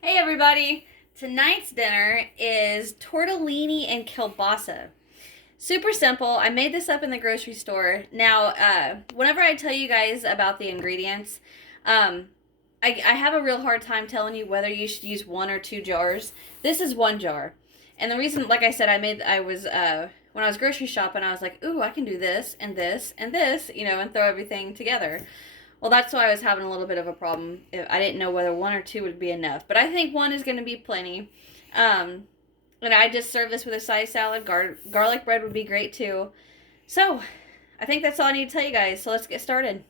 Hey everybody! Tonight's dinner is tortellini and kielbasa. Super simple. I made this up in the grocery store. Now, whenever I tell you guys about the ingredients, I have a real hard time telling you whether you should use one or two jars. This is one jar. And the reason, like I said, when I was grocery shopping, I was like, ooh, I can do this and this and this, and throw everything together. Well, that's why I was having a little bit of a problem. I didn't know whether one or two would be enough, but I think one is going to be plenty. And I just serve this with a side salad. Garlic bread would be great too. So, I think that's all I need to tell you guys. So let's get started.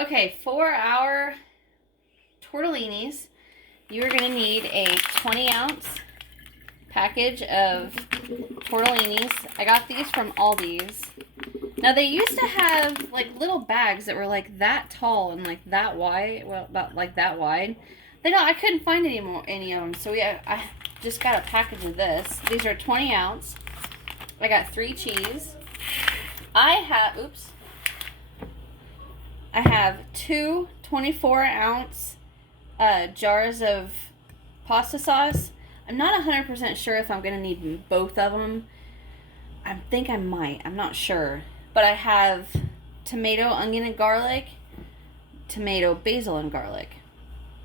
Okay, for our tortellinis, you are going to need a 20-ounce package of tortellinis. I got these from Aldi's. Now, they used to have, like, little bags that were, like, that tall and, like, that wide. Well, about, like, that wide. I couldn't find any of them. So, I just got a package of this. These are 20 ounce. I got 3 cheese. I have 2 24-ounce jars of pasta sauce. I'm not 100% sure if I'm going to need both of them. I think I might. I'm not sure. But I have tomato, onion, and garlic, tomato, basil, and garlic.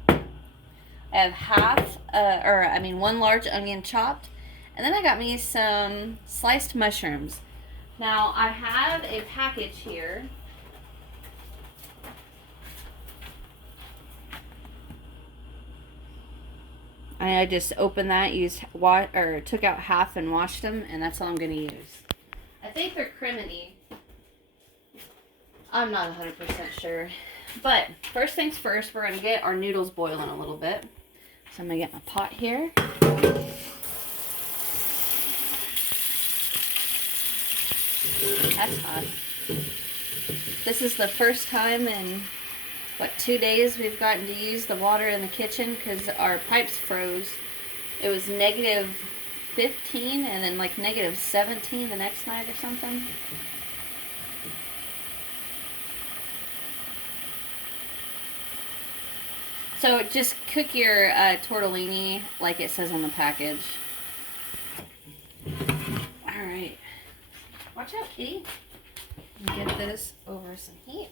I have one large onion chopped, and then I got me some sliced mushrooms. Now, I have a package here. I just opened that, took out half and washed them, and that's all I'm going to use. I think they're cremini. I'm not 100% sure. But first things first, we're going to get our noodles boiling a little bit. So I'm going to get my pot here. That's hot. This is the first time in, 2 days we've gotten to use the water in the kitchen because our pipes froze. It was negative 15 and then like negative 17 the next night or something. So just cook your tortellini like it says on the package. Alright. Watch out, kitty. Get this over some heat.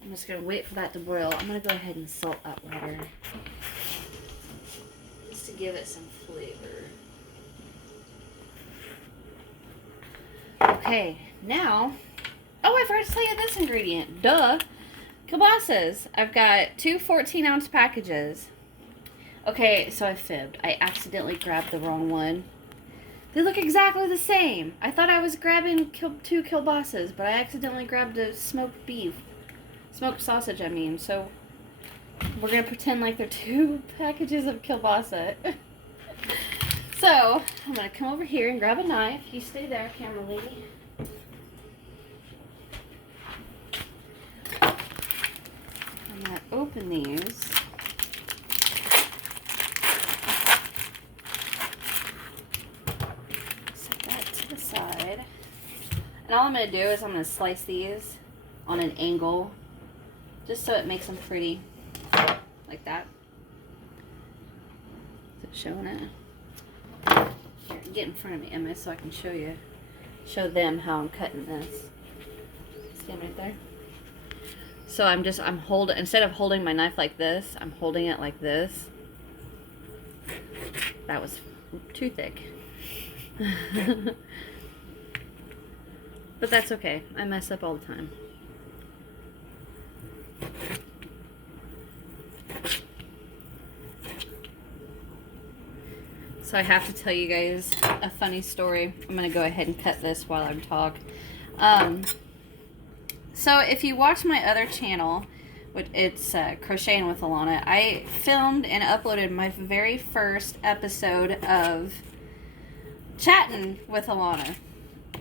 I'm just going to wait for that to boil. I'm going to go ahead and salt that water. Just to give it some flavor. Okay, now... Oh, I forgot to tell you this ingredient. Duh. Kielbasas. I've got 2 14-ounce packages. Okay, so I fibbed. I accidentally grabbed the wrong one. They look exactly the same. I thought I was grabbing 2 kielbasas, but I accidentally grabbed a smoked beef. Smoked sausage, I mean. So, we're going to pretend like they're 2 packages of kielbasa. So, I'm going to come over here and grab a knife. You stay there, camera lady. I'm going to open these. Set that to the side. And all I'm going to do is I'm going to slice these on an angle. Just so it makes them pretty. Like that. Is it showing it? Here, get in front of me, Emma, so I can show them how I'm cutting this. Stand right there. So instead of holding my knife like this, I'm holding it like this. That was too thick. But that's okay. I mess up all the time. So I have to tell you guys a funny story. I'm going to go ahead and cut this while I'm talking. So if you watch my other channel, which it's Crocheting with Alana, I filmed and uploaded my very first episode of Chatting with Alana.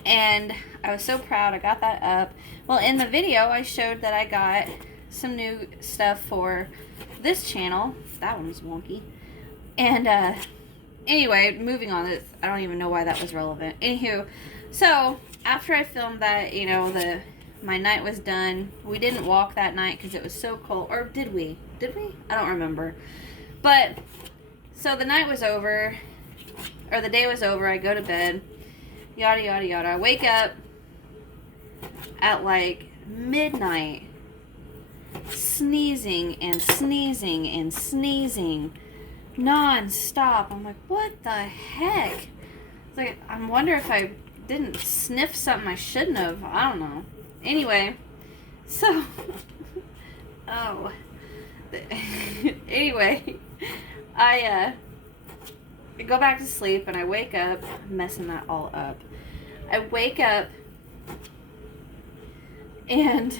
And I was so proud. I got that up. Well, in the video, I showed that I got some new stuff for this channel. That one was wonky. And anyway, moving on. I don't even know why that was relevant. Anywho, so after I filmed that, you know, my night was done. We didn't walk that night because it was so cold. Or did we? Did we? I don't remember. But, so the night was over, or the day was over. I go to bed, yada, yada, yada. I wake up at like midnight, sneezing and sneezing and sneezing non-stop. I'm like, what the heck? It's like, I wonder if I didn't sniff something I shouldn't have. I don't know. Anyway, so, oh, anyway, I go back to sleep and I wake up, I'm messing that all up. I wake up and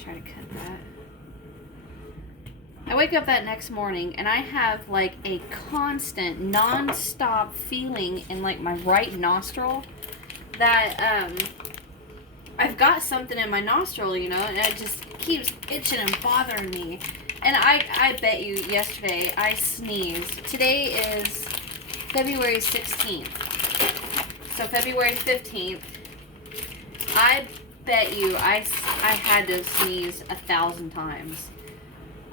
try to cut that. I wake up that next morning and I have like a constant non-stop feeling in like my right nostril that I've got something in my nostril, you know, and it just keeps itching and bothering me. And I bet you yesterday I sneezed. Today is February 16th. So February 15th, I bet you I had to sneeze 1,000 times.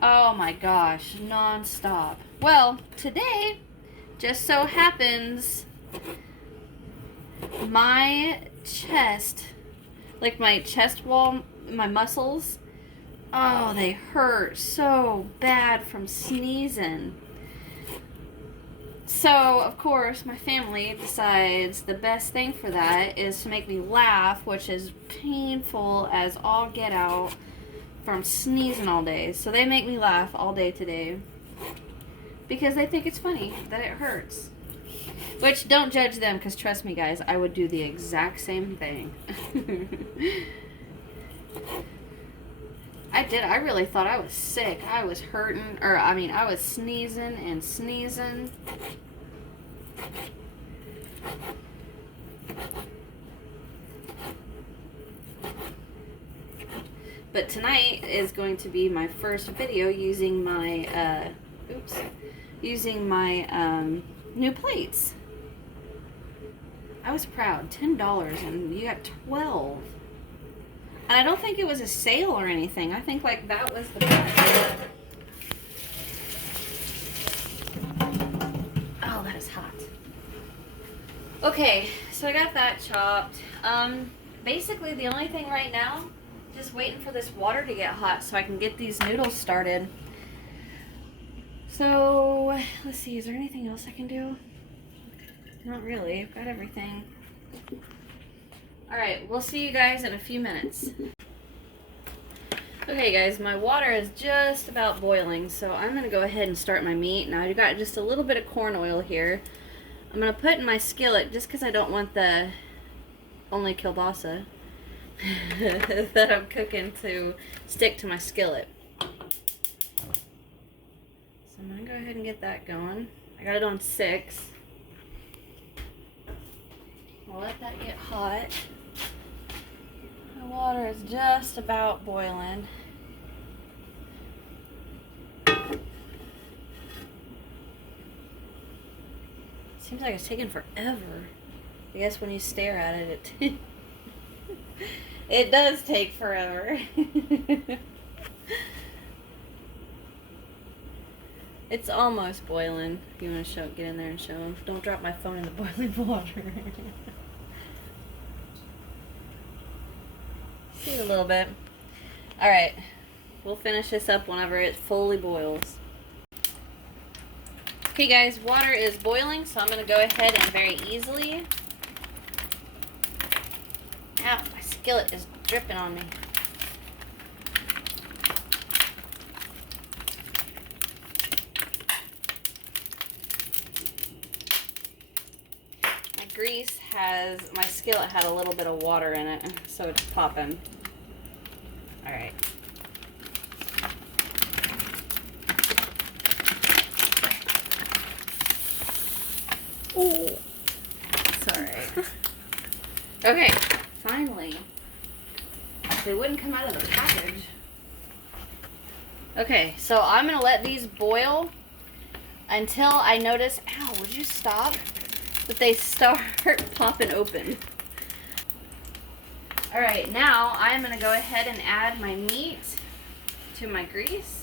Oh my gosh, non-stop. Well, today just so happens my chest, like my chest wall, my muscles, oh, they hurt so bad from sneezing. So, of course, my family decides the best thing for that is to make me laugh, which is painful as all get out from sneezing all day. So they make me laugh all day today because they think it's funny that it hurts. Which, don't judge them, because trust me, guys, I would do the exact same thing. I really thought I was sick. I was hurting, or I mean, I was sneezing and sneezing. But tonight is going to be my first video using my, new plates. I was proud. $10 and you got 12. And I don't think it was a sale or anything. I think like that was the best. Oh, that is hot. Okay, so I got that chopped. Basically the only thing right now, just waiting for this water to get hot so I can get these noodles started. So, let's see, is there anything else I can do? Not really, I've got everything. Alright, we'll see you guys in a few minutes. Okay guys, my water is just about boiling, so I'm going to go ahead and start my meat. Now I've got just a little bit of corn oil here. I'm going to put in my skillet just because I don't want the only kielbasa that I'm cooking to stick to my skillet. So I'm going to go ahead and get that going. I got it on 6. I'll let that get hot. The water is just about boiling. Seems like it's taking forever. I guess when you stare at it, it does take forever. It's almost boiling. If you want to get in there and show them. Don't drop my phone in the boiling water. See a little bit. Alright. We'll finish this up whenever it fully boils. Okay guys, water is boiling, so I'm going to go ahead and very easily... Ow, my skillet is dripping on me. My skillet had a little bit of water in it, so it's popping. Alright. Oh, sorry. Okay, finally. They wouldn't come out of the package. Okay, so I'm going to let these boil until I notice... Ow, would you stop? that they start popping open. All right, now I'm gonna go ahead and add my meat to my grease.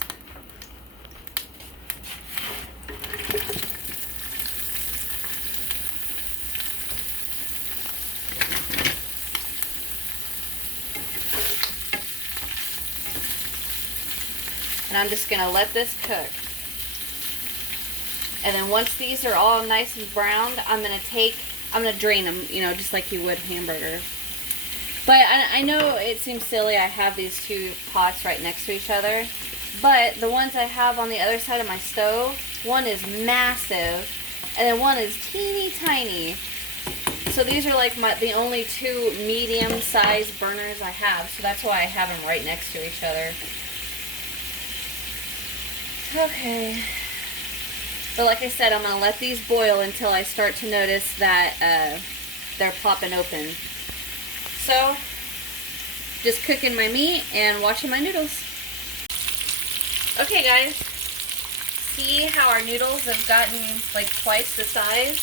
And I'm just gonna let this cook. And then once these are all nice and browned, I'm gonna drain them, you know, just like you would hamburger. But I know it seems silly, I have these two pots right next to each other. But the ones I have on the other side of my stove, one is massive, and then one is teeny tiny. So these are like the only two medium-sized burners I have, so that's why I have them right next to each other. Okay. But like I said, I'm going to let these boil until I start to notice that they're popping open. So, just cooking my meat and washing my noodles. Okay guys, see how our noodles have gotten like twice the size?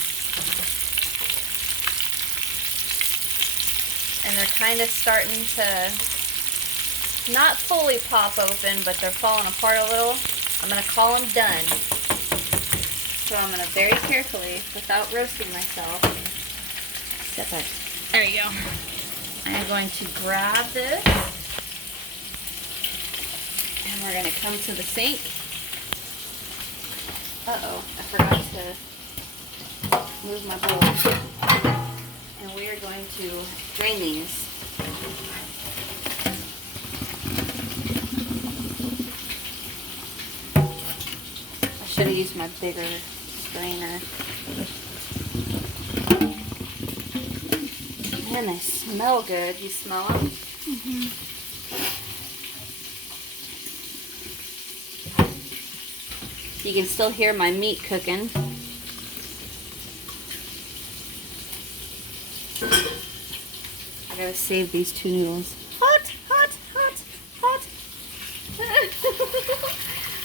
And they're kind of starting to not fully pop open, but they're falling apart a little. I'm going to call them done. So I'm going to very carefully, without roasting myself, step back. There you go. I'm going to grab this. And we're going to come to the sink. Uh-oh, I forgot to move my bowl. And we are going to drain these. I should have used my bigger strainer. Man, they smell good. You smell them? Mm-hmm. You can still hear my meat cooking. I gotta save these two noodles. Hot, hot, hot, hot.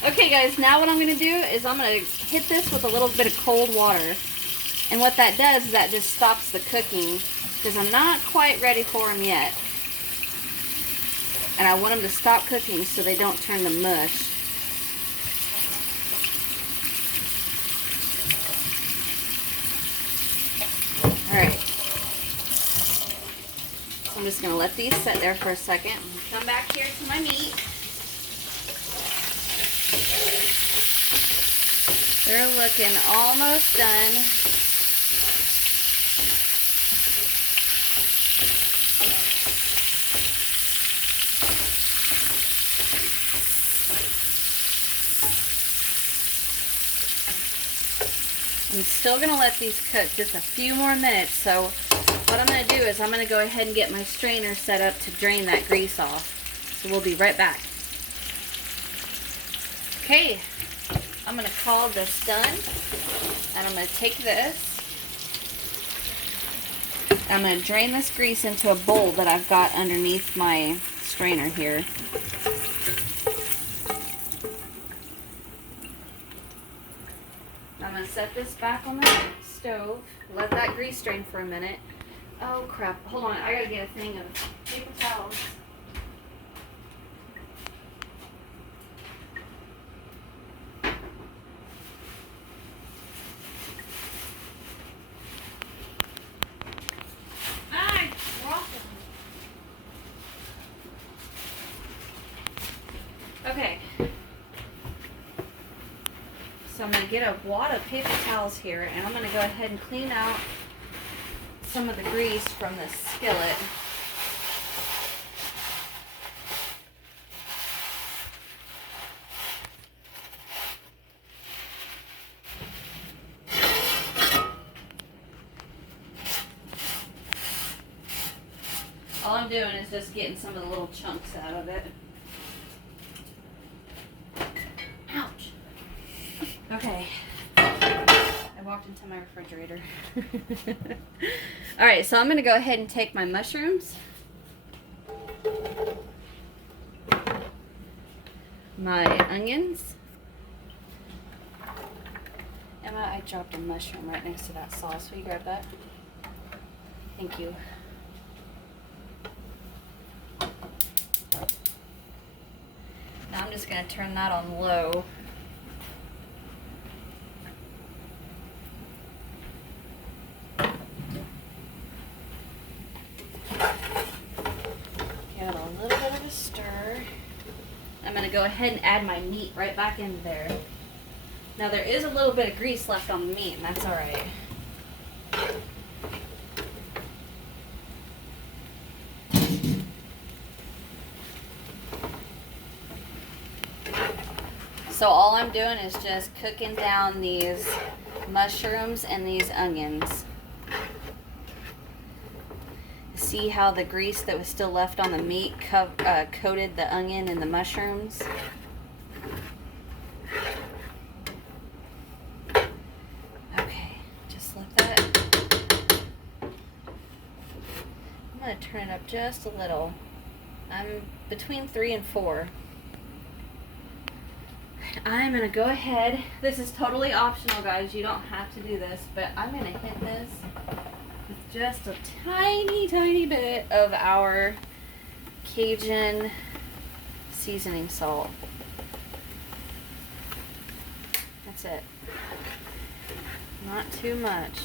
Okay guys, now what I'm gonna do is I'm gonna hit this with a little bit of cold water. And what that does is that just stops the cooking, because I'm not quite ready for them yet. And I want them to stop cooking so they don't turn to mush. Alright. So I'm just going to let these sit there for a second. I'm going to come back here to my meat. They're looking almost done. I'm still going to let these cook just a few more minutes. So what I'm going to do is I'm going to go ahead and get my strainer set up to drain that grease off. So we'll be right back. Okay, I'm going to call this done. And I'm going to take this. I'm going to drain this grease into a bowl that I've got underneath my strainer here. I'm going to set this back on the stove, let that grease drain for a minute. Oh crap, hold on, I gotta get a thing of paper towels. Ah, okay. So I'm going to get a wad of paper towels here, and I'm going to go ahead and clean out some of the grease from this skillet. All I'm doing is just getting some of the little chunks out of it. Ouch! Okay, I walked into my refrigerator. Alright, so I'm going to go ahead and take my mushrooms, my onions, and Emma, I dropped a mushroom right next to that sauce. Will you grab that? Thank you. Now I'm just going to turn that on low. Give it a little bit of a stir. I'm going to go ahead and add my meat right back in there. Now there is a little bit of grease left on the meat, and that's all right. So all I'm doing is just cooking down these mushrooms and these onions. See how the grease that was still left on the meat coated the onion and the mushrooms? Okay, just let that. I'm going to turn it up just a little. I'm between 3 and 4. I'm going to go ahead. This is totally optional, guys. You don't have to do this, but I'm going to hit this with just a tiny, tiny bit of our Cajun seasoning salt. That's it. Not too much.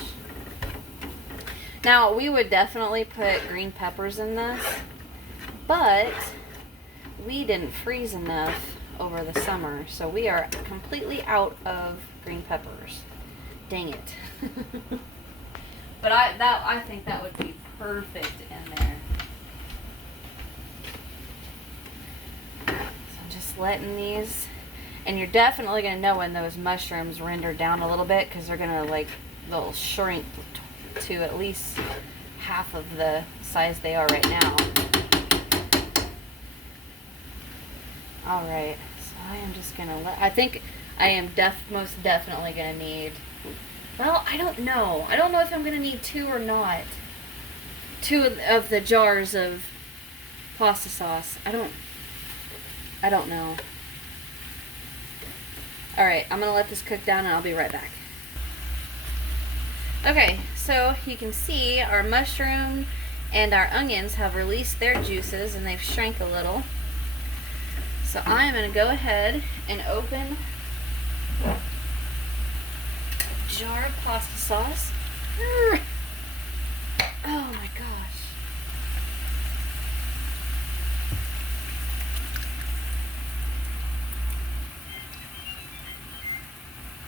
Now, we would definitely put green peppers in this, but we didn't freeze enough over the summer, so we are completely out of green peppers. Dang it. But I think that would be perfect in there. So I'm just letting these, and you're definitely going to know when those mushrooms render down a little bit, because they're going to they'll shrink to at least half of the size they are right now. All right, so I am just going to I think I am most definitely going to need, well, I don't know. I don't know if I'm going to need 2 or not. 2 of the jars of pasta sauce. I don't know. All right, I'm going to let this cook down and I'll be right back. Okay, so you can see our mushroom and our onions have released their juices and they've shrank a little. So I'm going to go ahead and open a jar of pasta sauce. Oh my gosh.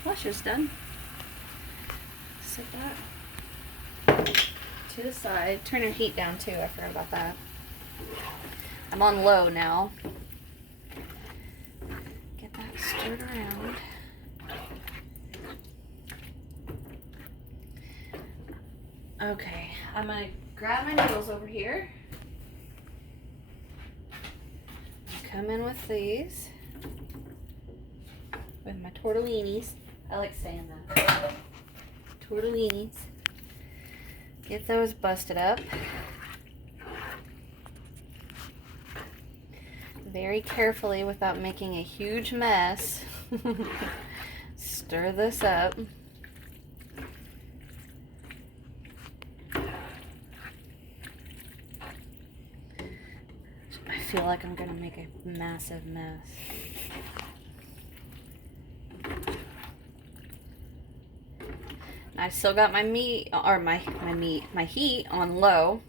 Washer's done. Set that to the side. Turn your heat down too, I forgot about that. I'm on low now. Get that stirred around. Okay, I'm gonna grab my noodles over here. Come in with these. With my tortellinis. I like saying that. Tortellinis. Get those busted up. Very carefully without making a huge mess. Stir this up. I feel like I'm gonna make a massive mess. I still got my meat, or my heat on low.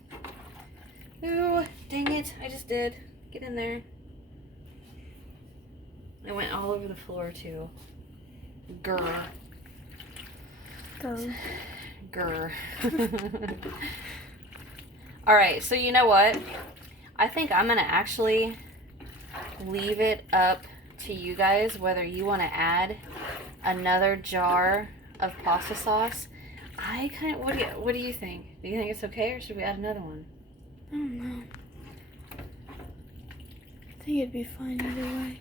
Ooh, dang it, I just did. Get in there. I went all over the floor too. Grr. Go. Grr. Alright, so you know what? I think I'm going to actually leave it up to you guys whether you want to add another jar of pasta sauce. What do you think? Do you think it's okay, or should we add another one? I don't know. I think it'd be fine either way.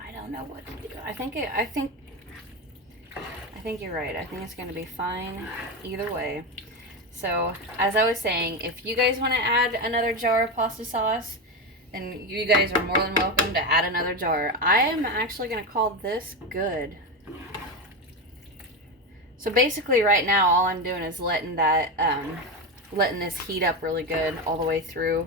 I don't know what to do. I think you're right. I think it's going to be fine either way. So, as I was saying, if you guys want to add another jar of pasta sauce, And you guys are more than welcome to add another jar. I am actually going to call this good. So basically right now all I'm doing is letting that, letting this heat up really good all the way through.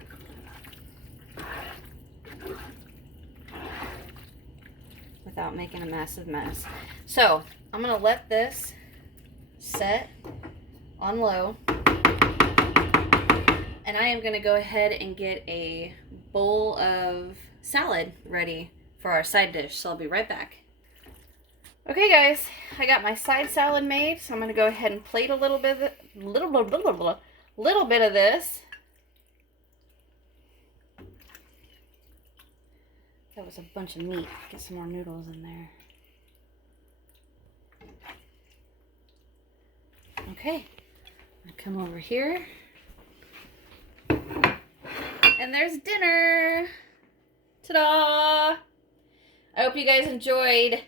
Without making a massive mess. So I'm going to let this set on low. And I am going to go ahead and get a bowl of salad ready for our side dish. So I'll be right back. Okay guys, I got my side salad made. So I'm going to go ahead and plate a little bit of this. That was a bunch of meat. Get some more noodles in there. Okay, I'll come over here. And there's dinner. Ta-da! I hope you guys enjoyed.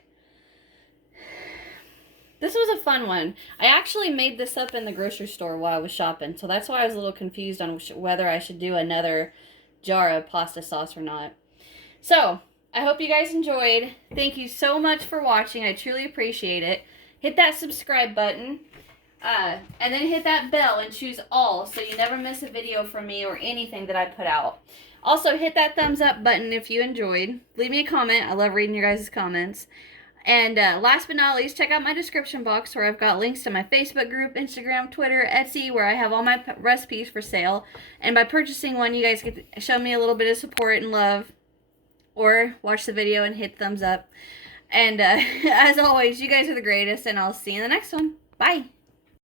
This was a fun one. I actually made this up in the grocery store while I was shopping, so that's why I was a little confused on whether I should do another jar of pasta sauce or not. So, I hope you guys enjoyed. Thank you so much for watching. I truly appreciate it. Hit that subscribe button. And then hit that bell and choose all so you never miss a video from me or anything that I put out. Also, hit that thumbs up button if you enjoyed. Leave me a comment. I love reading your guys' comments. And last but not least, check out my description box where I've got links to my Facebook group, Instagram, Twitter, Etsy, where I have all my recipes for sale. And by purchasing one, you guys get to show me a little bit of support and love. Or watch the video and hit thumbs up. And as always, you guys are the greatest, and I'll see you in the next one. Bye.